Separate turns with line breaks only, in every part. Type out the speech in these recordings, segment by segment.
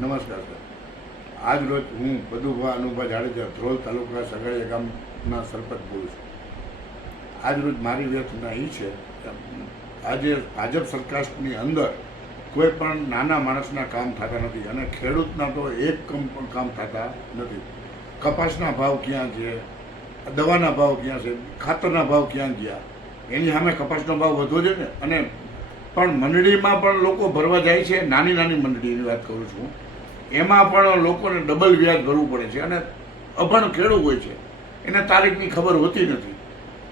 નમસ્કાર સર. આજ રોજ હું પદુભા અનુભા જાડેજા ધ્રોલ તાલુકા સગાડિયા ગામના સરપંચ બોલું છું. આજ રોજ મારી વ્યથના એ છે આજે ભાજપ સરકારની અંદર કોઈ પણ નાના માણસના કામ થતા નથી અને ખેડૂતના તો એક પણ કામ થતા નથી. કપાસના ભાવ ક્યાં છે? દવાના ભાવ ક્યાં છે? ખાતરના ભાવ ક્યાં ગયા? એની સામે કપાસનો ભાવ વધવો છે ને? અને પણ મંડળીમાં પણ લોકો ભરવા જાય છે. નાની નાની મંડળીની વાત કરું છું એમાં પણ લોકોને ડબલ વ્યાજ ભરવું પડે છે અને અભણ ખેડૂત હોય છે. એને તારીખની ખબર હોતી નથી.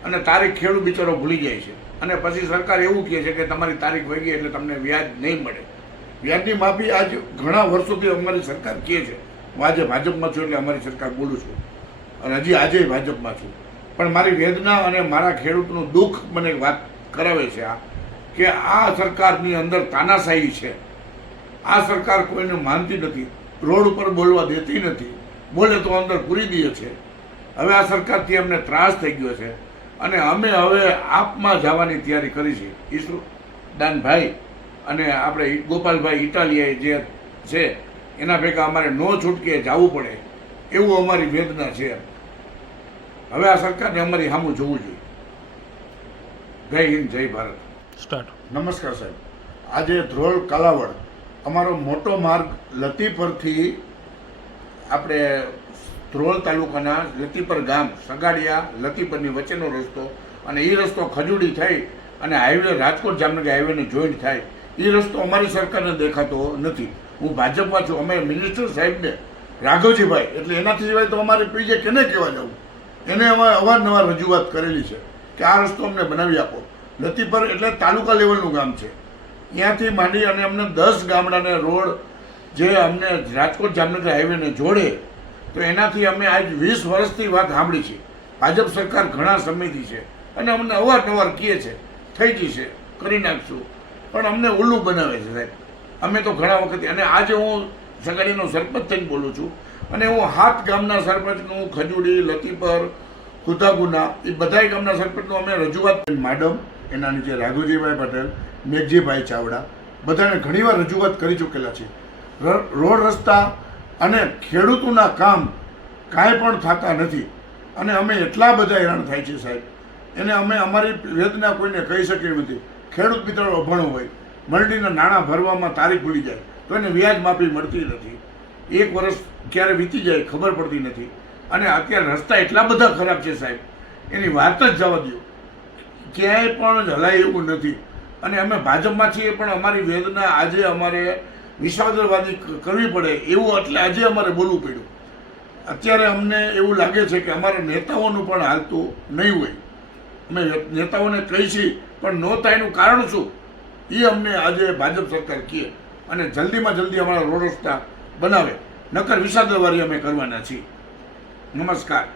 અને તારીખ ખેડૂત બિચારો ભૂલી જાય છે. અને પછી સરકાર એવું કહે છે કે તમારી તારીખ વહી ગઈ એટલે તમને વ્યાજ નહીં મળે. વ્યાજની માફી આજ ઘણા વર્ષોથી અમારી સરકાર કહે છે. હું આજે ભાજપમાં છું એટલે અમારી સરકાર બોલું છું. અને હજી આજે ભાજપમાં છું. પણ મારી વેદના અને મારા ખેડૂતનું દુઃખ મને વાત કરાવે છે આ, કે આ સરકારની અંદર તાનાશાહી છે. આ સરકાર કોઈને માનતી નથી રોડ ઉપર બોલવા દેતી નથી. બોલે તો અંદર પૂરી દે છે. હવે આ સરકારથી અમને ત્રાસ થઈ ગયો છે. અને અમે હવે આપમાં જવાની તૈયારી કરી છે. ઈસુદાનભાઈ અને આપણે ગોપાલભાઈ ઇટાલિયાએ જે છે એના ભેગા અમારે નો છૂટકે જવું પડે. એવું અમારી વેદના છે. હવે આ સરકારને અમારી સામું જોવું જોઈએ. જય હિન્દ જય ભારત.
સ્ટાર્ટ.
નમસ્કાર સાહેબ. આજે ધ્રોલ કાલાવડ અમારો મોટો માર્ગ લતીપરથી આપણે ધ્રોલ તાલુકાના લતીપર ગામ, સગાડિયા, લતીપરની વચ્ચેનો રસ્તો અને એ રસ્તો ખજુડી થઈ અને હાઈવે, રાજકોટ જામનગર હાઈવેને જોઈન્ટ થાય. એ રસ્તો અમારી સરકારને દેખાતો નથી. હું ભાજપમાં છું. અમે મિનિસ્ટર સાહેબને રાઘવજીભાઈ, એટલે એનાથી સિવાય તો અમારે પીજે કેને કહેવા જવું? એને અમે અવારનવાર રજૂઆત કરેલી છે કે આ રસ્તો અમને બનાવી આપો. લતીપર એટલે તાલુકા લેવલનું ગામ છે. ત્યાંથી માંડી અને અમને દસ ગામડાને રોડ જે અમને રાજકોટ જામનગર હાઈવેને જોડે, તો એનાથી અમે આજ વીસ વર્ષથી વાત સાંભળી છે. ભાજપ સરકાર ઘણા સમયથી છે અને અમને અવારનવાર કહે છે, થઈ જશે કરી નાખશું. પણ અમને ઉલ્લું બનાવે છે સાહેબ. અમે તો ઘણા વખત, અને આજે હું સગાડીનો સરપંચ થઈને બોલું છું, અને હું હાથ ગામના સરપંચનું, ખજૂડી, લતીપર ખુદાગુના એ બધાય ગામના સરપંચનું અમે રજૂઆત. માડમ, એના નીચે રાઘુજીભાઈ પટેલ મેઘજીભાઈ ચાવડા બધાને ઘણીવાર રજૂઆત કરી ચૂકેલા છે. રોડ રસ્તા અને ખેડૂતોના કામ કાંઈ પણ થતા નથી. અને અમે એટલા બધા હેરાન થાય છે સાહેબ. એને અમે અમારી વેદના કોઈને કહી શકીએ નથી. ખેડૂત મિત્રો અભણ હોય મંડળીના નાણાં ભરવામાં તારીખ ભૂલી જાય, તો એને વ્યાજ માફી મળતી નથી. એક વર્ષ ક્યારે વીતી જાય ખબર પડતી નથી. અને અત્યારે રસ્તા એટલા બધા ખરાબ છે સાહેબ. એની વાત જ જવા દો ક્યાંય પણ હલાય એવું નથી. અને અમે ભાજપમાં છીએ પણ અમારી વેદના આજે અમારે વિશ્વાસવાદી કરવી પડે એવું એટલે આજે અમારે બોલવું પડ્યું. અત્યારે અમને એવું લાગે છે કે અમારે નેતાઓનું પણ હાલતું નહીં હોય. અમે નેતાઓને કહી છીએ પણ ન થાય એનું કારણ શું? એ અમને આજે ભાજપ સરકાર કહે અને જલ્દીમાં જલ્દી અમારા રોડ રસ્તા બનાવે. નકર વિષાદવારી અમે કરવાના છીએ. નમસ્કાર.